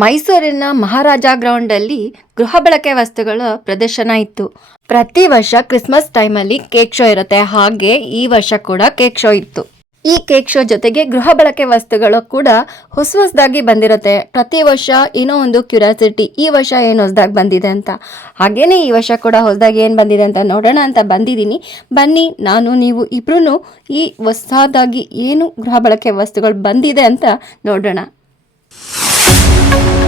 ಮೈಸೂರಿನ ಮಹಾರಾಜ ಗ್ರೌಂಡಲ್ಲಿ ಗೃಹ ಬಳಕೆ ವಸ್ತುಗಳ ಪ್ರದರ್ಶನ ಇತ್ತು. ಪ್ರತಿ ವರ್ಷ ಕ್ರಿಸ್ಮಸ್ ಟೈಮಲ್ಲಿ ಕೇಕ್ ಶೋ ಇರುತ್ತೆ. ಹಾಗೆ ಈ ವರ್ಷ ಕೂಡ ಕೇಕ್ ಶೋ ಇತ್ತು. ಈ ಕೇಕ್ ಶೋ ಜೊತೆಗೆ ಗೃಹ ಬಳಕೆ ವಸ್ತುಗಳು ಕೂಡ ಹೊಸ ಹೊಸದಾಗಿ ಬಂದಿರುತ್ತೆ. ಪ್ರತಿ ವರ್ಷ ಏನೋ ಒಂದು ಕ್ಯೂರಿಯಾಸಿಟಿ, ಈ ವರ್ಷ ಏನು ಹೊಸದಾಗಿ ಬಂದಿದೆ ಅಂತ. ಹಾಗೇನೆ ಈ ವರ್ಷ ಕೂಡ ಹೊಸದಾಗಿ ಏನು ಬಂದಿದೆ ಅಂತ ನೋಡೋಣ ಅಂತ ಬಂದಿದ್ದೀನಿ. ಬನ್ನಿ, ನಾನು, ನೀವು ಇಬ್ರು ಈ ಹೊಸದಾಗಿ ಏನು ಗೃಹ ಬಳಕೆ ವಸ್ತುಗಳು ಬಂದಿದೆ ಅಂತ ನೋಡೋಣ. ಇಲ್ಲಿ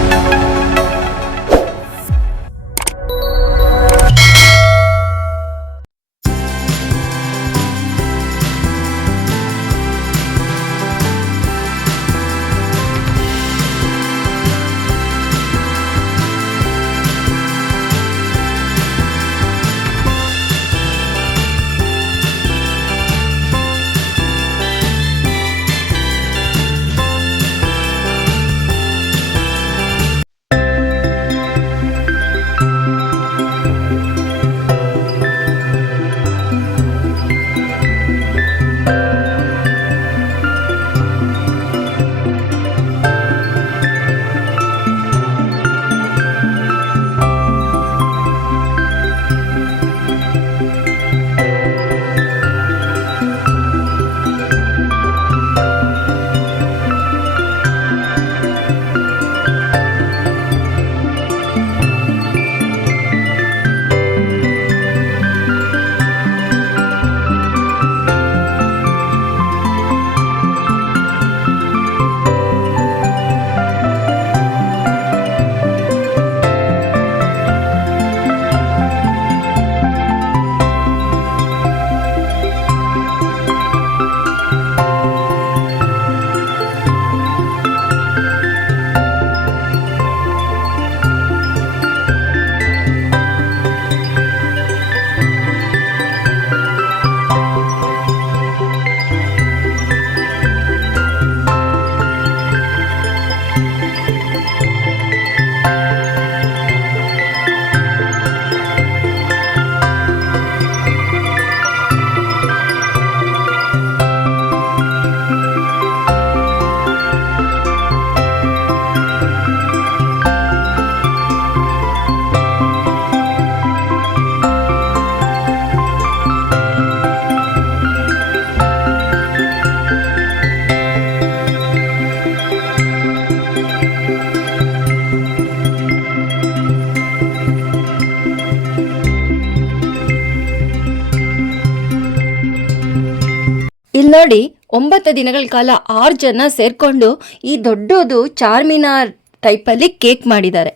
ಒಂಬತ್ತು ದಿನಗಳ ಕಾಲ ಆರು ಜನ ಸೇರಿಕೊಂಡು ಈ ದೊಡ್ಡದು ಚಾರ್ಮಿನಾರ್ ಟೈಪಲ್ಲಿ ಕೇಕ್ ಮಾಡಿದ್ದಾರೆ.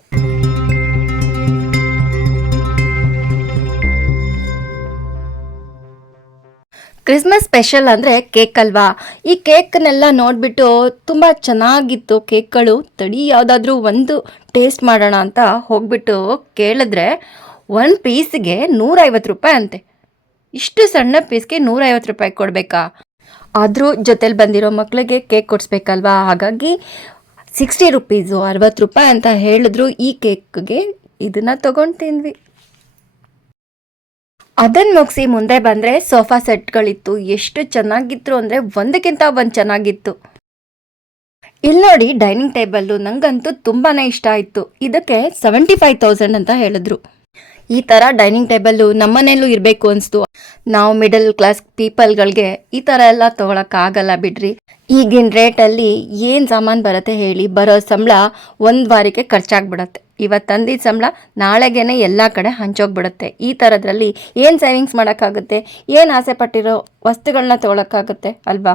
ಕ್ರಿಸ್ಮಸ್ ಸ್ಪೆಷಲ್ ಅಂದರೆ ಕೇಕ್ ಅಲ್ವಾ? ಈ ಕೇಕ್ನೆಲ್ಲ ನೋಡಿಬಿಟ್ಟು ತುಂಬ ಚೆನ್ನಾಗಿತ್ತು ಕೇಕ್ಗಳು ತಡಿ ಯಾವುದಾದ್ರೂ ಒಂದು ಟೇಸ್ಟ್ ಮಾಡೋಣ ಅಂತ ಹೋಗ್ಬಿಟ್ಟು ಕೇಳಿದ್ರೆ ಒಂದು ಪೀಸ್ಗೆ ನೂರೈವತ್ತು ರೂಪಾಯಿ ಅಂತೆ. ಇಷ್ಟು ಸಣ್ಣ ಪೀಸ್ಗೆ ನೂರೈವತ್ತು ರೂಪಾಯಿ ಕೊಡಬೇಕಾ? ಆದರೂ ಜೊತೆಲಿ ಬಂದಿರೋ ಮಕ್ಕಳಿಗೆ ಕೇಕ್ ಕೊಡಿಸ್ಬೇಕಲ್ವಾ? ಹಾಗಾಗಿ ಸಿಕ್ಸ್ಟಿ ರುಪೀಸು ಅರವತ್ತು ರೂಪಾಯಿ ಅಂತ ಹೇಳಿದ್ರು ಈ ಕೇಕ್ಗೆ ಇದನ್ನು ತೊಗೊಂಡು ತಿಂದ್ವಿ. ಅದನ್ನು ಮುಗಿಸಿ ಮುಂದೆ ಬಂದರೆ ಸೋಫಾ ಸೆಟ್ಗಳಿತ್ತು. ಎಷ್ಟು ಚೆನ್ನಾಗಿತ್ತು ಅಂದರೆ ಒಂದಕ್ಕಿಂತ ಒಂದು ಚೆನ್ನಾಗಿತ್ತು. ಇಲ್ಲಿ ನೋಡಿ ಡೈನಿಂಗ್ ಟೇಬಲ್ಲು ನನಗಂತೂ ತುಂಬಾ ಇಷ್ಟ ಆಯಿತು. ಇದಕ್ಕೆ ಸೆವೆಂಟಿ ಫೈವ್ ತೌಸಂಡ್ ಅಂತ ಹೇಳಿದ್ರು. ಈ ಥರ ಡೈನಿಂಗ್ ಟೇಬಲ್ಲು ನಮ್ಮನೇಲೂ ಇರಬೇಕು ಅನಿಸ್ತು. ನಾವು ಮಿಡಲ್ ಕ್ಲಾಸ್ ಪೀಪಲ್ಗಳಿಗೆ ಈ ಥರ ಎಲ್ಲ ಆಗಲ್ಲ ಬಿಡ್ರಿ. ಈಗಿನ ರೇಟಲ್ಲಿ ಏನು ಸಾಮಾನು ಬರುತ್ತೆ ಹೇಳಿ ಬರೋ ಸಂಬಳ ಒಂದು ವಾರಕ್ಕೆ ಖರ್ಚಾಗ್ಬಿಡತ್ತೆ. ಇವತ್ತು ತಂದಿದ್ದ ಸಂಬಳ ನಾಳೆಗೇನೆ ಎಲ್ಲ ಕಡೆ ಹಂಚೋಗ್ಬಿಡುತ್ತೆ. ಈ ಥರದ್ರಲ್ಲಿ ಏನು ಸೇವಿಂಗ್ಸ್ ಮಾಡೋಕ್ಕಾಗುತ್ತೆ? ಏನು ಆಸೆ ಪಟ್ಟಿರೋ ವಸ್ತುಗಳನ್ನ ತೊಗೊಳಕ್ಕಾಗುತ್ತೆ ಅಲ್ವಾ?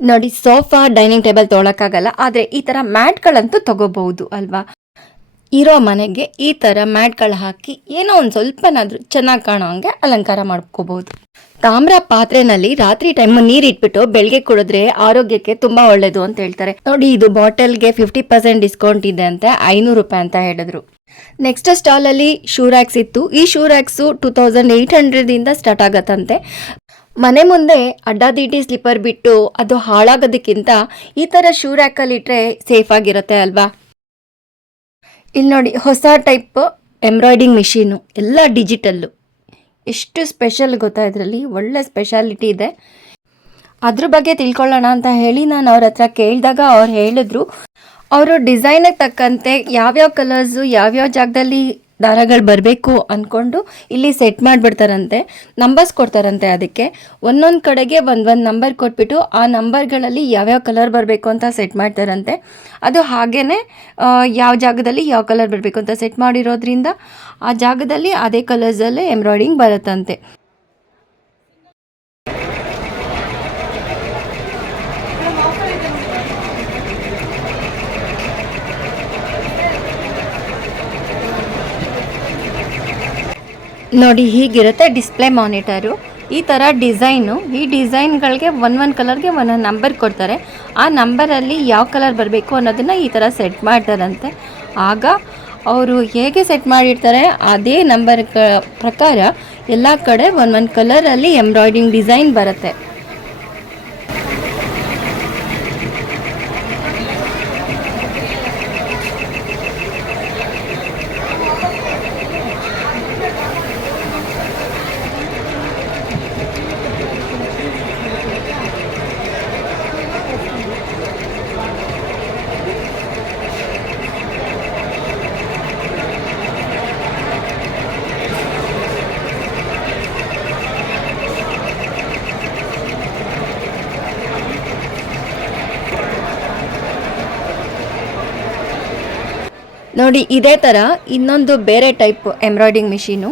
ನೋಡಿ ಸೋಫಾ ಡೈನಿಂಗ್ ಟೇಬಲ್ ತೊಗೊಳಕ್ಕಾಗಲ್ಲ, ಆದರೆ ಈ ಥರ ಮ್ಯಾಟ್ಗಳಂತೂ ತಗೋಬಹುದು ಅಲ್ವಾ? ಇರೋ ಮನೆಗೆ ಈ ಥರ ಮ್ಯಾಟ್ಗಳು ಹಾಕಿ ಏನೋ ಒಂದು ಸ್ವಲ್ಪನಾದರೂ ಚೆನ್ನಾಗಿ ಕಾಣೋ ಹಂಗೆ ಅಲಂಕಾರ ಮಾಡ್ಕೋಬಹುದು ತಾಮ್ರ ಪಾತ್ರೆನಲ್ಲಿ ರಾತ್ರಿ ಟೈಮ್ ನೀರ್ ಇಟ್ಬಿಟ್ಟು ಬೆಳಗ್ಗೆ ಕುಡಿದ್ರೆ ಆರೋಗ್ಯಕ್ಕೆ ತುಂಬಾ ಒಳ್ಳೇದು ಅಂತ ಹೇಳ್ತಾರೆ. ನೋಡಿ, ಇದು ಬಾಟಲ್ಗೆ ಫಿಫ್ಟಿ ಪರ್ಸೆಂಟ್ ಡಿಸ್ಕೌಂಟ್ ಇದೆ ಅಂತ, ಐನೂರು ರೂಪಾಯಿ ಅಂತ ಹೇಳಿದ್ರು. ನೆಕ್ಸ್ಟ್ ಸ್ಟಾಲ್ ಅಲ್ಲಿ ಶೂ ರ್ಯಾಕ್ಸ್ ಇತ್ತು. ಈ shoe racks two thousand eight hundred ಇಂದ ಸ್ಟಾರ್ಟ್ ಆಗತ್ತಂತೆ. ಮನೆ ಮುಂದೆ ಅಡ್ಡಾದಿಡ್ಡಿ ಸ್ಲಿಪ್ಪರ್ ಬಿಟ್ಟು ಅದು ಹಾಳಾಗೋದಕ್ಕಿಂತ ಈ ಥರ ಶೂ ರ್ಯಾಕಲ್ಲಿ ಇಟ್ಟರೆ ಸೇಫ್ ಆಗಿರುತ್ತೆ ಅಲ್ವಾ? ಇಲ್ಲಿ ನೋಡಿ, ಹೊಸ ಟೈಪ್ ಎಂಬ್ರಾಯ್ಡಿಂಗ್ ಮಿಷಿನು ಎಲ್ಲ ಡಿಜಿಟಲ್ಲು ಎಷ್ಟು ಸ್ಪೆಷಲ್ ಗೊತ್ತಾ ಇದರಲ್ಲಿ? ಒಳ್ಳೆ ಸ್ಪೆಷಾಲಿಟಿ ಇದೆ. ಅದ್ರ ಬಗ್ಗೆ ತಿಳ್ಕೊಳ್ಳೋಣ ಅಂತ ಹೇಳಿ ನಾನು ಅವ್ರ ಹತ್ರ ಕೇಳಿದಾಗ ಅವ್ರು ಹೇಳಿದ್ರು. ಅವರು ಡಿಸೈನಿಗೆ ತಕ್ಕಂತೆ ಯಾವ್ಯಾವ ಕಲರ್ಸು ಯಾವ್ಯಾವ ಜಾಗದಲ್ಲಿ ದಾರಗಳು ಬರಬೇಕು ಅಂದ್ಕೊಂಡು ಇಲ್ಲಿ ಸೆಟ್ ಮಾಡಿಬಿಡ್ತಾರಂತೆ ನಂಬರ್ಸ್ ಕೊಡ್ತಾರಂತೆ ಅದಕ್ಕೆ. ಒಂದೊಂದು ಕಡೆಗೆ ಒಂದು ಒಂದು ನಂಬರ್ ಕೊಟ್ಬಿಟ್ಟು ಆ ನಂಬರ್ಗಳಲ್ಲಿ ಯಾವ್ಯಾವ ಕಲರ್ ಬರಬೇಕು ಅಂತ ಸೆಟ್ ಮಾಡ್ತಾರಂತೆ. ಅದು ಹಾಗೇ ಯಾವ ಜಾಗದಲ್ಲಿ ಯಾವ ಕಲರ್ ಬರಬೇಕು ಅಂತ ಸೆಟ್ ಮಾಡಿರೋದ್ರಿಂದ ಆ ಜಾಗದಲ್ಲಿ ಅದೇ ಕಲರ್ಸಲ್ಲೇ ಎಂಬ್ರಾಯ್ಡಿಂಗ್ ಬರುತ್ತಂತೆ. ನೋಡಿ ಹೀಗಿರುತ್ತೆ ಡಿಸ್ಪ್ಲೇ ಮಾನಿಟರು. ಈ ಥರ ಡಿಸೈನು, ಈ ಡಿಸೈನ್ಗಳಿಗೆ ಒನ್ ಒನ್ ಕಲರ್ಗೆ ಒಂದೊಂದು ನಂಬರ್ ಕೊಡ್ತಾರೆ. ಆ ನಂಬರಲ್ಲಿ ಯಾವ ಕಲರ್ ಬರಬೇಕು ಅನ್ನೋದನ್ನು ಈ ಥರ ಸೆಟ್ ಮಾಡ್ತಾರಂತೆ. ಆಗ ಅವರು ಹೇಗೆ ಸೆಟ್ ಮಾಡಿರ್ತಾರೆ, ಅದೇ ನಂಬರ್ ಪ್ರಕಾರ ಎಲ್ಲ ಕಡೆ ಒಂದೊಂದು ಕಲರಲ್ಲಿ ಎಂಬ್ರಾಯ್ಡಿಂಗ್ ಡಿಸೈನ್ ಬರುತ್ತೆ. ನೋಡಿ, ಇದೇ ಥರ ಇನ್ನೊಂದು ಬೇರೆ ಟೈಪ್ ಎಂಬ್ರಾಯ್ಡಿಂಗ್ ಮಿಷಿನು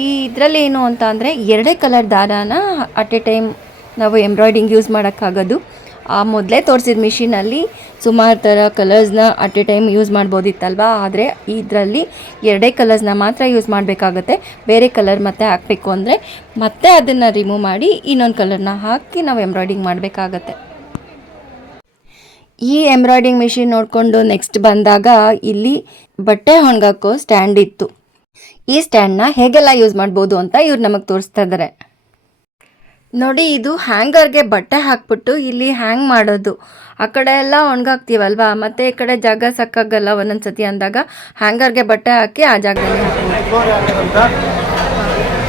ಈ ಇದರಲ್ಲಿ ಏನು ಅಂತ ಅಂದರೆ ಎರಡೇ ಕಲರ್ ದಾರಾನ ಅಟ್ ಎ ಟೈಮ್ ನಾವು ಎಂಬ್ರಾಯ್ಡಿಂಗ್ ಯೂಸ್ ಮಾಡೋಕ್ಕಾಗೋದು. ಆ ಮೊದಲೇ ತೋರಿಸಿದ ಮಿಷಿನಲ್ಲಿ ಸುಮಾರು ಥರ ಕಲರ್ಸ್ನ ಅಟ್ ಎ ಟೈಮ್ ಯೂಸ್ ಮಾಡ್ಬೋದಿತ್ತಲ್ವ? ಆದರೆ ಇದರಲ್ಲಿ ಎರಡೇ ಕಲರ್ಸ್ನ ಮಾತ್ರ ಯೂಸ್ ಮಾಡಬೇಕಾಗತ್ತೆ. ಬೇರೆ ಕಲರ್ ಮತ್ತೆ ಹಾಕಬೇಕು ಅಂದರೆ ಮತ್ತೆ ಅದನ್ನು ರಿಮೂವ್ ಮಾಡಿ ಇನ್ನೊಂದು ಕಲರ್ನ ಹಾಕಿ ನಾವು ಎಂಬ್ರಾಯ್ಡಿಂಗ್ ಮಾಡಬೇಕಾಗತ್ತೆ. ಈ ಎಂಬ್ರಾಯ್ಡಿಂಗ್ ಮಿಷಿನ್ ನೋಡಿಕೊಂಡು ನೆಕ್ಸ್ಟ್ ಬಂದಾಗ ಇಲ್ಲಿ ಬಟ್ಟೆ ಒಣಗಾಕೋ ಸ್ಟ್ಯಾಂಡ್ ಇತ್ತು. ಈ ಸ್ಟ್ಯಾಂಡ್ನ ಹೇಗೆಲ್ಲ ಯೂಸ್ ಮಾಡ್ಬೋದು ಅಂತ ಇವ್ರು ನಮಗೆ ತೋರಿಸ್ತಾ ಇದ್ದಾರೆ ನೋಡಿ, ಇದು ಹ್ಯಾಂಗರ್ಗೆ ಬಟ್ಟೆ ಹಾಕ್ಬಿಟ್ಟು ಇಲ್ಲಿ ಹ್ಯಾಂಗ್ ಮಾಡೋದು. ಆ ಕಡೆ ಎಲ್ಲ ಒಣಗಾಕ್ತೀವಲ್ವಾ? ಮತ್ತೆ ಈ ಕಡೆ ಜಾಗ ಸಾಕಾಗಲ್ಲ ಒಂದೊಂದು ಸತಿ ಅಂದಾಗ ಹ್ಯಾಂಗರ್ಗೆ ಬಟ್ಟೆ ಹಾಕಿ ಆ. ಅಂತ?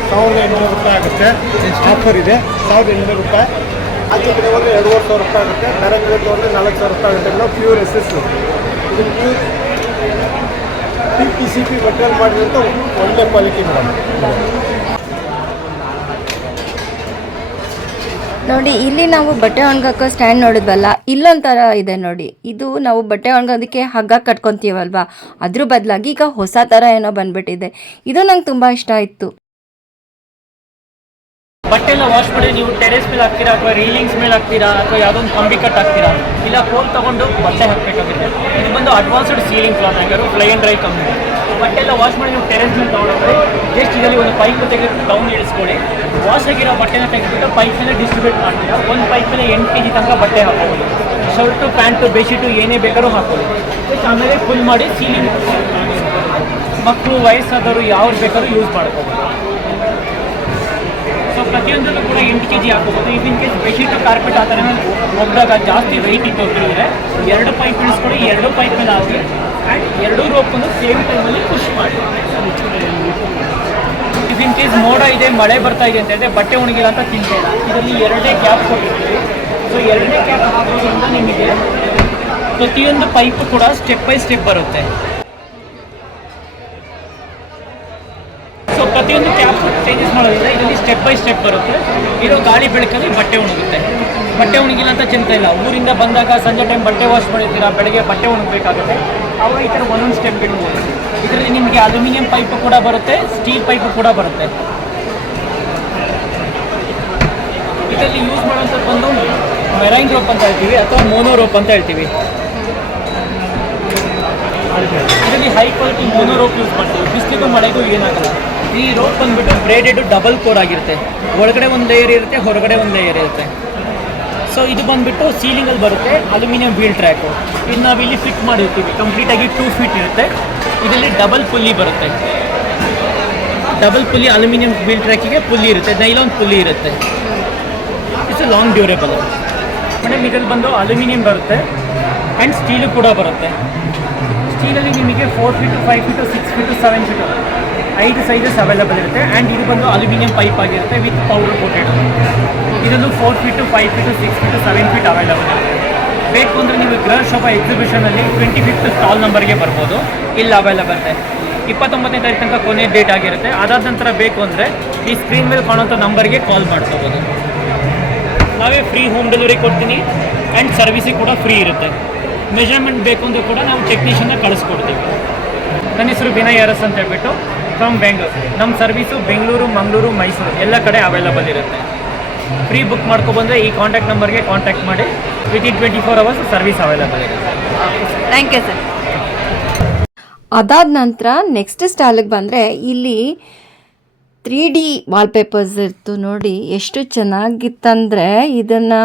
ಸಾವಿರದ ಎಂಟುನೂರು ರೂಪಾಯಿ ರೂಪಾಯಿ. ಆಚೆ ಕಡೆ ಹೋದ್ರೆ ಎರಡೂವರೆ ಸಾವಿರ ರೂಪಾಯಿ ಆಗುತ್ತೆ ಡೈರೆಕ್ಟ್ ರೇಟ್ ಹೋದ್ರೆ ನಾಲ್ಕು ಸಾವಿರ ರೂಪಾಯಿ ಆಗುತ್ತೆ. ನಾವು ಪ್ಯೂರ್ ಎಸ್ ಇದು pure P P C P material ಮಾಡಿದಂಥ ಒಳ್ಳೆ ಕ್ವಾಲಿಟಿ ಮೇಡಮ್ ನೋಡಿ, ಇಲ್ಲಿ ನಾವು ಬಟ್ಟೆ ಒಣಗಾಕೋ ಸ್ಟ್ಯಾಂಡ್ ನೋಡಿದ್ವಲ್ಲ, ಇಲ್ಲೊಂಥರ ಇದೆ ನೋಡಿ. ಇದು ನಾವು ಬಟ್ಟೆ ಒಣಗೋದಕ್ಕೆ ಹಗ್ಗ ಕಟ್ಕೊತೀವಲ್ವಾ? ಅದ್ರ ಬದಲಾಗಿ ಈಗ ಹೊಸ ಥರ ಏನೋ ಬಂದ್ಬಿಟ್ಟಿದೆ. ಇದು ನಂಗೆ ತುಂಬ ಇಷ್ಟ ಆಯಿತು. ಬಟ್ಟೆ ಎಲ್ಲ ವಾಶ್ ಮಾಡಿ ನೀವು ಟೆರೆಸ್ ಮೇಲೆ ಹಾಕ್ತೀರಾ ಅಥವಾ ರೀಲಿಂಗ್ಸ್ ಮೇಲೆ ಹಾಕ್ತೀರಾ ಅಥವಾ ಯಾವುದೋ ಒಂದು ಕಂಬಿ ಕಟ್ ಹಾಕ್ತೀರಾ? ಇಲ್ಲ ಕೋಲ್ ತಗೊಂಡು ಬಟ್ಟೆ ಹಾಕಬೇಕಾಗುತ್ತೆ. ಇದು ಬಂದು ಅಡ್ವಾನ್ಸ್ಡ್ ಸೀಲಿಂಗ್ ಕ್ಲಾತ್ ಹಾಕಿರೋ ಫ್ಲೈ ಅಂಡ್ ಡ್ರೈ ಕಂಬಿ. ಬಟ್ಟೆ ಎಲ್ಲ ವಾಶ್ ಮಾಡಿ ನೀವು ಟೆರೆಸ್ ಮೇಲೆ ತಗೊಂಡೋಗ್ರೆ ಜಸ್ಟ್ ಇದರಲ್ಲಿ ಒಂದು ಪೈಪ್ ತೆಗೆದು ಡೌನ್ ಇಳಿಸ್ಕೊಳ್ಳಿ. ವಾಶ್ ಆಗಿರೋ ಬಟ್ಟೆನ ತೆಗೆದುಬಿಟ್ಟು ಪೈಪ್ ಮೇಲೆ ಡಿಸ್ಟ್ರಿಬ್ಯೂಟ್ ಮಾಡ್ತೀರಾ? ಒಂದು ಪೈಪ್ ಮೇಲೆ ಎಂಟು ಕೆ ಜಿ ತನಕ ಬಟ್ಟೆ ಹಾಕೋಬೋದು. ಶರ್ಟು ಪ್ಯಾಂಟು ಬೆಡ್ಶೀಟು ಏನೇ ಬೇಕಾದ್ರೂ ಹಾಕೋದು ಜಸ್ಟ್ ಆಮೇಲೆ ಫುಲ್ ಮಾಡಿ ಸೀಲಿಂಗ್ ಮಕ್ಕಳು, ವಯಸ್ಸಾದವರು ಯಾವ್ದು ಬೇಕಾದ್ರೂ ಯೂಸ್ ಮಾಡ್ಕೋಬೋದು. ಸೊ ಪ್ರತಿಯೊಂದರಲ್ಲೂ ಕೂಡ ಎಂಟು ಕೆ ಜಿ ಹಾಕೋಬೋದು ಇನ್ ಕೇಸ್ ಬೆಡ್ಶೀಟು ಕಾರ್ಪೆಟ್ ಆ ಥರ ಒಬ್ಬರಾಗ ಜಾಸ್ತಿ ವೆಯ್ಟ್ ಇತ್ತು ಅಂತಂದರೆ ಎರಡು ಪೈಪ್ ಇಳಿಸ್ಕೊಂಡು ಎರಡು ಪೈಪ್ ಮೇಲೆ ಹಾಕಿ ಆ್ಯಂಡ್ ಎರಡೂ ರೋಪನ್ನು ಸೇಮ್ ಟೈಮಲ್ಲಿ ಪುಷ್ ಮಾಡಿ. ಇದಿನ್ ಕೇಸ್ ಮೋಡ ಇದೆ, ಮಳೆ ಬರ್ತಾ ಇದೆ ಅಂತ ಹೇಳಿದ್ರೆ ಬಟ್ಟೆ ಒಣಗಿಲ್ಲ ಅಂತ ತಿಂತೇ ಇದರಲ್ಲಿ ಎರಡೇ ಕ್ಯಾಪ್ ಕೊಟ್ಟಿರ್ತೀವಿ. ಸೊ ಎರಡನೇ ಕ್ಯಾಪ್ ಹಾಕೋದ್ರಿಂದ ನಿಮಗೆ ಪ್ರತಿಯೊಂದು ಪೈಪ್ ಕೂಡ ಸ್ಟೆಪ್ ಬೈ ಸ್ಟೆಪ್ ಬರುತ್ತೆ ಸೊ ಪ್ರತಿಯೊಂದು ಕ್ಯಾಪ್ ಚೇಂಜಸ್ ಮಾಡೋದ್ರಿಂದ ಇದರಲ್ಲಿ ಸ್ಟೆಪ್ ಬೈ ಸ್ಟೆಪ್ ಬರುತ್ತೆ. ಇರೋ ಗಾಳಿ ಬೆಳಕಲ್ಲಿ ಬಟ್ಟೆ ಒಣಗುತ್ತೆ ಬಟ್ಟೆ ಒಣಗಿಲ್ಲ ಅಂತ ಚಿಂತೆ ಇಲ್ಲ. ಊರಿಂದ ಬಂದಾಗ ಸಂಜೆ ಟೈಮ್ ಬಟ್ಟೆ ವಾಶ್ ಮಾಡಿರ್ತೀರಾ, ಬೆಳಗ್ಗೆ ಬಟ್ಟೆ ಒಣಗಬೇಕಾಗುತ್ತೆ ಅವಾಗ ಈ ಥರ ಒಂದೊಂದು ಸ್ಟೆಪ್ ಇಡ್ಬೋದು ಇದರಲ್ಲಿ ನಿಮಗೆ ಅಲ್ಯೂಮಿನಿಯಂ ಪೈಪು ಕೂಡ ಬರುತ್ತೆ ಸ್ಟೀಲ್ ಪೈಪು ಕೂಡ ಬರುತ್ತೆ. ಇದರಲ್ಲಿ ಯೂಸ್ ಮಾಡುವಂಥದ್ದು ಬಂದು ಮೆರೈನ್ ರೋಪ್ ಅಂತ ಹೇಳ್ತೀವಿ, ಅಥವಾ ಮೋನೋ ರೋಪ್ ಅಂತ ಹೇಳ್ತೀವಿ. ಇದರಲ್ಲಿ high quality mono rope use ಮಾಡ್ತೀವಿ. ಬಿಸಿಲಿಗೂ ಮಳೆಗೂ ಏನಾಗಲ್ಲ. ಈ ರೋಪ್ ಬಂದ್ಬಿಟ್ಟು ಬ್ರೇಡೆಡ್ ಡಬಲ್ ಕೋರ್ ಆಗಿರುತ್ತೆ. ಒಳಗಡೆ ಒಂದು ಲೇಯರ್ ಇರುತ್ತೆ, ಹೊರಗಡೆ ಒಂದು ಲೇಯರ್ ಇರುತ್ತೆ. ಸೊ ಇದು ಬಂದುಬಿಟ್ಟು ಸೀಲಿಂಗಲ್ಲಿ ಬರುತ್ತೆ ಅಲ್ಯೂಮಿನಿಯಂ ವೀಲ್ ಟ್ರ್ಯಾಕು ಇದು ನಾವು ಇಲ್ಲಿ ಫಿಟ್ ಮಾಡಿರ್ತೀವಿ. ಕಂಪ್ಲೀಟಾಗಿ ಟೂ ಫೀಟ್ ಇರುತ್ತೆ. ಇದರಲ್ಲಿ ಡಬಲ್ ಪುಲ್ಲಿ ಬರುತ್ತೆ. ಡಬಲ್ ಪುಲ್ಲಿ ಅಲ್ಯೂಮಿನಿಯಂ ವೀಲ್ ಟ್ರ್ಯಾಕಿಗೆ ಪುಲ್ಲಿ ಇರುತ್ತೆ. ನೈಲಾನ್ ಪುಲ್ಲಿ ಇರುತ್ತೆ. ಇಟ್ಸ್ ಲಾಂಗ್ ಡ್ಯೂರೇಬಲ್ ಮೇಡಮ್ ಇದರಲ್ಲಿ ಬಂದು ಅಲ್ಯೂಮಿನಿಯಂ ಬರುತ್ತೆ ಆ್ಯಂಡ್ ಸ್ಟೀಲು ಕೂಡ ಬರುತ್ತೆ. ಸ್ಟೀಲಲ್ಲಿ ನಿಮಗೆ four feet five feet six feet seven feet ಐದು ಸೈಜಸ್ ಅವೈಲಬಲ್ ಇರುತ್ತೆ. ಆ್ಯಂಡ್ ಇದು ಬಂದು ಅಲ್ಯೂಮಿನಿಯಂ ಪೈಪ್ ಆಗಿರುತ್ತೆ ವಿತ್ ಪೌಡರ್ ಕೋಟೆಡ್ ಇದೊಂದು four feet five feet six feet seven feet available ಇರುತ್ತೆ. ಬೇಕು ಅಂದರೆ ನೀವು ಗೃಹ ಶೋಭಾ ಎಕ್ಸಿಬಿಷನಲ್ಲಿ ಟ್ವೆಂಟಿ ಫಿಫ್ತ್ ಸ್ಟಾಲ್ ನಂಬರ್ಗೆ ಬರ್ಬೋದು. ಇಲ್ಲಿ ಅವೈಲಬಲ್ ಇದೆ. ಇಪ್ಪತ್ತೊಂಬತ್ತನೇ ತಾರೀಕು ತನಕ ಕೊನೆ ಡೇಟ್ ಆಗಿರುತ್ತೆ. ಅದಾದ ನಂತರ ಬೇಕು ಅಂದರೆ ಈ ಸ್ಕ್ರೀನ್ ಮೇಲೆ ಕಾಣುವಂಥ ನಂಬರ್ಗೆ ಕಾಲ್ ಮಾಡ್ಕೋಬೋದು. ನಾವೇ ಫ್ರೀ ಹೋಮ್ ಡೆಲಿವರಿ ಕೊಡ್ತೀನಿ. ಆ್ಯಂಡ್ ಸರ್ವಿಸಿಗೆ ಕೂಡ ಫ್ರೀ ಇರುತ್ತೆ. ಮೆಜರ್ಮೆಂಟ್ ಬೇಕು ಅಂದರೂ ಕೂಡ ನಾವು ಟೆಕ್ನಿಷಿಯನ್ನ ಕಳಿಸ್ಕೊಡ್ತೀವಿ. ನನ್ನ ಹೆಸರು ವಿನಯ್ ಅರಸ್ ಅಂತ ಹೇಳ್ಬಿಟ್ಟು ಫ್ರಮ್ ಬೆಂಗಳೂರು ನಮ್ಮ ಸರ್ವಿಸು ಬೆಂಗಳೂರು ಮಂಗಳೂರು ಮೈಸೂರು ಎಲ್ಲ ಕಡೆ ಅವೈಲಬಲ್ ಇರುತ್ತೆ. ಫ್ರೀ ಬುಕ್ ಮಾಡ್ಕೊಬಂದರೆ ಈ ಕಾಂಟ್ಯಾಕ್ಟ್ ನಂಬರ್ಗೆ ಕಾಂಟ್ಯಾಕ್ಟ್ ಮಾಡಿ within twenty four hours service available ಇರುತ್ತೆ. ಥ್ಯಾಂಕ್ ಯು ಸರ್ ಅದಾದ ನಂತರ ನೆಕ್ಸ್ಟ್ ಸ್ಟಾಲಿಗೆ ಬಂದರೆ ಇಲ್ಲಿ ತ್ರೀ ಡಿ ವಾಲ್ಪೇಪರ್ಸ್ ಇತ್ತು ನೋಡಿ, ಎಷ್ಟು ಚೆನ್ನಾಗಿತ್ತಂದರೆ ಇದನ್ನು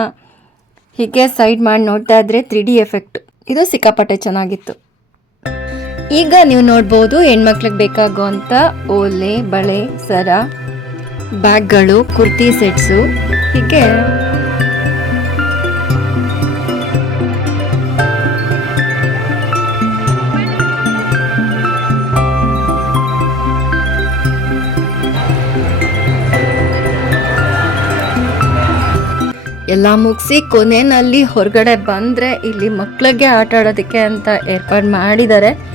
ಹೀಗೆ ಸೈಡ್ ಮಾಡಿ ನೋಡ್ತಾ ಇದ್ರೆ ತ್ರೀ ಡಿ ಎಫೆಕ್ಟ್ ಇದು ಸಿಕ್ಕಾಪಟ್ಟೆ ಚೆನ್ನಾಗಿತ್ತು. ಈಗ ನೀವು ನೋಡ್ಬೋದು ಹೆಣ್ಮಕ್ಳಿಗೆ ಬೇಕಾಗುವಂಥ ಓಲೆ, ಬಳೆ, ಸರ, ಬ್ಯಾಗ್ಗಳು, ಕುರ್ತಿ, ಸೆಟ್ಸು. ಹೀಗೆ. ಎಲ್ಲ ಮುಗಿಸಿ ಕೊನೆಯಲ್ಲಿ ಹೊರಗಡೆ ಬಂದರೆ ಇಲ್ಲಿ ಮಕ್ಕಳಿಗೆ ಆಟ ಆಡೋದಕ್ಕೆ ಅಂತ ಏರ್ಪಾಡು ಮಾಡಿದ್ದಾರೆ.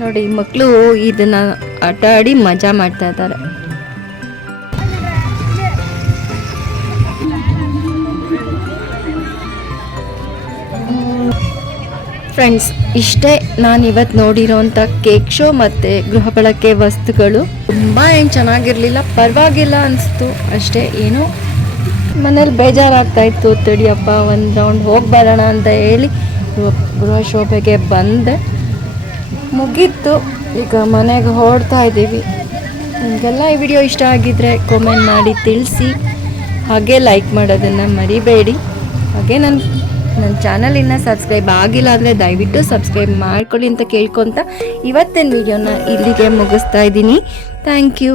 ನೋಡಿ ಮಕ್ಕಳು ಇದನ್ನ ಆಟ ಆಡಿ ಮಜಾ ಮಾಡ್ತಾ ಇದ್ದಾರೆ. ಫ್ರೆಂಡ್ಸ್ ಇಷ್ಟೇ ನಾನು ಇವತ್ತು ನೋಡಿರೋಂಥ ಕೇಕ್ ಶೋ ಮತ್ತು ಗೃಹ ಬಳಕೆ ವಸ್ತುಗಳು ತುಂಬ ಏನು ಚೆನ್ನಾಗಿರಲಿಲ್ಲ, ಪರವಾಗಿಲ್ಲ ಅನಿಸ್ತು. ಅಷ್ಟೇ, ಏನು? ಮನೇಲಿ ಬೇಜಾರಾಗ್ತಾಯಿತ್ತು ತಡಿಯಪ್ಪ ಒಂದು ರೌಂಡ್ ಹೋಗಿ ಬರೋಣ ಅಂತ ಹೇಳಿ ಗೃಹ- ಶೋಭೆಗೆ ಬಂದೆ. ಮುಗೀತು. ಈಗ ಮನೆಗೆ ಹೊಡ್ತಾ ಇದ್ದೀವಿ. ನಿಮಗೆಲ್ಲ ಈ ವಿಡಿಯೋ ಇಷ್ಟ ಆಗಿದ್ರೆ ಕಾಮೆಂಟ್ ಮಾಡಿ, ತಿಳಿಸಿ. ಹಾಗೆ ಲೈಕ್ ಮಾಡೋದನ್ನು ಮರಿಬೇಡಿ. ಹಾಗೆ ನನ್ನ ನನ್ನ ಚಾನಲ್ ಸಬ್ಸ್ಕ್ರೈಬ್ ಆಗಿಲ್ಲ ಅಂದರೆ ದಯವಿಟ್ಟು ಸಬ್ಸ್ಕ್ರೈಬ್ ಮಾಡ್ಕೊಳ್ಳಿ ಅಂತ ಕೇಳ್ಕೊತ ಇವತ್ತಿನ ವಿಡಿಯೋನ ಇಲ್ಲಿಗೆ ಮುಗಿಸ್ತಾ ಇದ್ದೀನಿ. Thank you